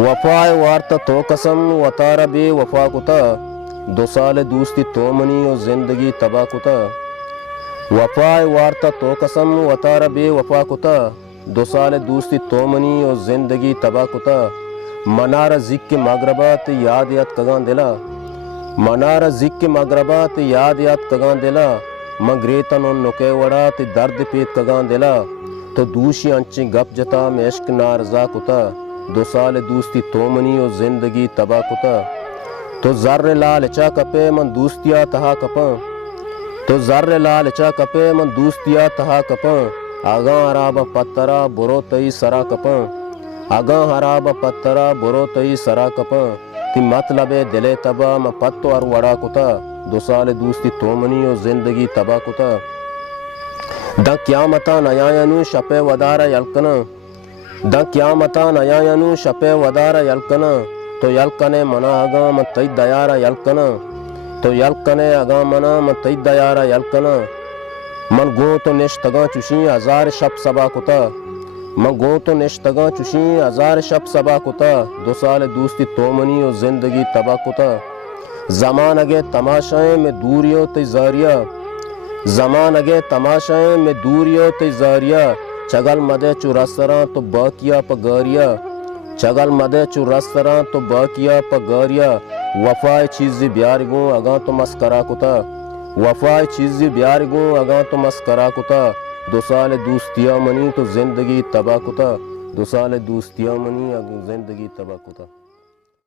وفائے وارتا تو قسم وطارہ بے وفا کتا، 2 سال دوستی تو منی و زندگی تباہ کتا۔ وفائے وارتا تو قسم وطارہ بے وفا کتا، 2 سال دوستی تو منی و زندگی تباہ کتا۔ منارہ ذکر مغربات یاد یاد کگان دلا، منارہ ذکر مغربات یاد یاد کگان دلا، مگریتن و نکے وڑات درد پیت کگان دلا، تو دوشی انچیں گپ جتا میں عشق نارضا کتا، 2 سال دوستی تو منی و زندگی تباہ کتا۔ تو ذر لالچا کپے من دوستیا تہا کپاں، تو ذر لالچا کپے من دوستیا تہا کپاں، آگاں عرابہ پترا برو تئی سرا کپاں، آگاں عرابہ پترا برو تئی سرا کپاں، تی مطلب دلے تبا میں پتو ار وڑا کتا، 2 سال دوستی تو منی و زندگی تباہ کتا۔ دا قیامتا نیاینو شپے ودارہ یلکنا، دا قیامتا نیاینو شپے ودارہ یلکنا، تو یلکنے منا آگاں من تی دیارہ یلکنا، تو یلکنے آگاں منا من تی دیارہ یلکنا، من گوں تو نشتگاں چوشیں 1000 شب سبا کتا، من گوں تو نشتگاں چوشیں 1000 شب سبا کتا، 2 سال دوستی تو منی و زندگی تباہ کتا۔ زمان اگے تماشائیں میں دوریوں تی زاریہ، زمان اگے تماشائیں میں دوریوں تی زاریہ، چگل مدے چو رستراں تو باکیا پگاریا، چگل مدے چو رستراں تو باکیا پگاریا، وفائے چیزی بیارگوں اگاں تو مسکرا کتا، وفائے چیزی بیارگوں اگاں تو مسکرا کتا، 2 سال دوستیا منی تو زندگی تباہ کتا، 2 سال دوستیا منی زندگی تباہ کتا۔